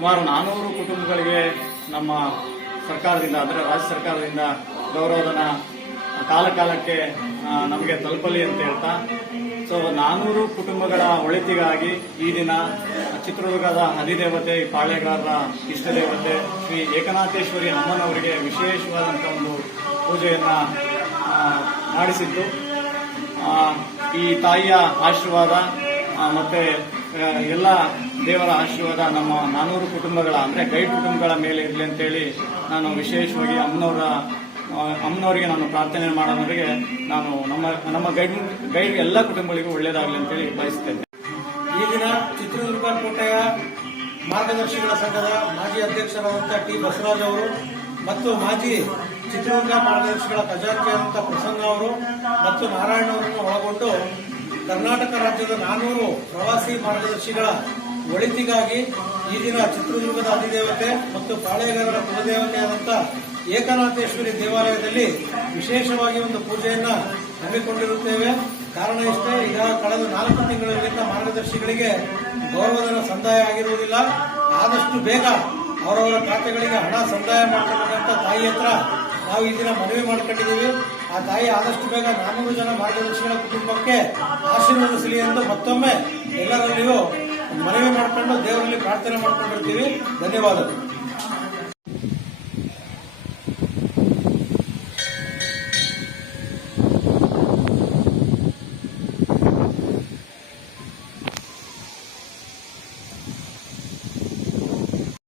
ಸುಮಾರು 400 ಕುಟುಂಬಗಳಿಗೆ ನಮ್ಮ ಸರ್ಕಾರದಿಂದ ಅಂದರೆ ರಾಜ್ಯ ಸರ್ಕಾರದಿಂದ ಗೌರವಧನ ಕಾಲಕ್ಕೆ ನಮಗೆ ತಲುಪಲಿ ಅಂತ ಹೇಳ್ತಾ, ಸೊ 400 ಕುಟುಂಬಗಳ ಒಳಿತಿಗಾಗಿ ಈ ದಿನ ಚಿತ್ರದುರ್ಗದ ಅಧಿದೇವತೆ ಪಾಳೆಗಾರರ ಇಷ್ಟದೇವತೆ ಶ್ರೀ ಏಕನಾಥೇಶ್ವರಿ ಅಮ್ಮನವರಿಗೆ ವಿಶೇಷವಾದಂಥ ಒಂದು ಪೂಜೆಯನ್ನ ಮಾಡಿಸಿದ್ದು, ಈ ತಾಯಿಯ ಆಶೀರ್ವಾದ ಮತ್ತೆ ಎಲ್ಲ ದೇವರ ಆಶೀರ್ವಾದ ನಮ್ಮ 400 ಕುಟುಂಬಗಳ ಅಂದರೆ ಗೈಡ್ ಕುಟುಂಬಗಳ ಮೇಲೆ ಇರಲಿ ಅಂತೇಳಿ ನಾನು ವಿಶೇಷವಾಗಿ ಅಮ್ಮನವರಿಗೆ ನಾನು ಪ್ರಾರ್ಥನೆ ಮಾಡೋದರಿಗೆ ನಾನು ನಮ್ಮ ಗೈಡ್ ಎಲ್ಲ ಕುಟುಂಬಗಳಿಗೂ ಒಳ್ಳೆಯದಾಗಲಿ ಅಂತೇಳಿ ಬಯಸ್ತೇನೆ. ಈ ದಿನ ಚಿತ್ರದುರ್ಗ ಕೋಟೆಯ ಮಾರ್ಗದರ್ಶಿಗಳ ಸಂಘದ ಮಾಜಿ ಅಧ್ಯಕ್ಷರಾದಂಥ ಟಿ ಬಸವರಾಜ್ ಅವರು ಮತ್ತು ಮಾಜಿ ಚಿತ್ರದುರ್ಗ ಮಾರ್ಗದರ್ಶಿಗಳ ಖಜಾಂಚಿಯಾದಂಥ ಪ್ರಸನ್ನ ಅವರು ಮತ್ತು ನಾರಾಯಣ ಅವರನ್ನು ಒಳಗೊಂಡು ಕರ್ನಾಟಕ ರಾಜ್ಯದ 400 ಪ್ರವಾಸಿ ಮಾರ್ಗದರ್ಶಿಗಳ ಒಳಿತಿಗಾಗಿ ಈ ದಿನ ಚಿತ್ರದುರ್ಗದ ಅಧಿದೇವತೆ ಮತ್ತು ಪಾಳೆಗಾರರ ಕುಲದೇವತೆಯಾದಂಥ ಏಕನಾಥೇಶ್ವರಿ ದೇವಾಲಯದಲ್ಲಿ ವಿಶೇಷವಾಗಿ ಒಂದು ಪೂಜೆಯನ್ನ ಹಮ್ಮಿಕೊಂಡಿರುತ್ತೇವೆ. ಕಾರಣ ಇಷ್ಟೇ, ಈಗ ಕಳೆದ 4 ತಿಂಗಳಿಂದ ಮಾರ್ಗದರ್ಶಿಗಳಿಗೆ ಗೌರವಧನ ಸಂದಾಯ ಆಗಿರುವುದಿಲ್ಲ. ಆದಷ್ಟು ಬೇಗ ಅವರವರ ಖಾತೆಗಳಿಗೆ ಹಣ ಸಂದಾಯ ಮಾಡಬೇಕಂತ ತಾಯಿ ಹತ್ರ ನಾವು ಈ ದಿನ ಮನವಿ ಮಾಡಿಕೊಂಡಿದ್ದೀವಿ. ಆ ತಾಯಿ ಆದಷ್ಟು ಬೇಗ 400 ಜನ ಮಾರ್ಗದರ್ಶಿಗಳ ಕುಟುಂಬಕ್ಕೆ ಆಶೀರ್ವದಿಸಲಿ ಎಂದು ಮತ್ತೊಮ್ಮೆ ಎಲ್ಲರಲ್ಲಿಯೂ ಮನವಿ ಮಾಡಿಕೊಂಡು ದೇವರಲ್ಲಿ ಪ್ರಾರ್ಥನೆ ಮಾಡಿಕೊಂಡಿರ್ತೀವಿ. ಧನ್ಯವಾದಗಳು.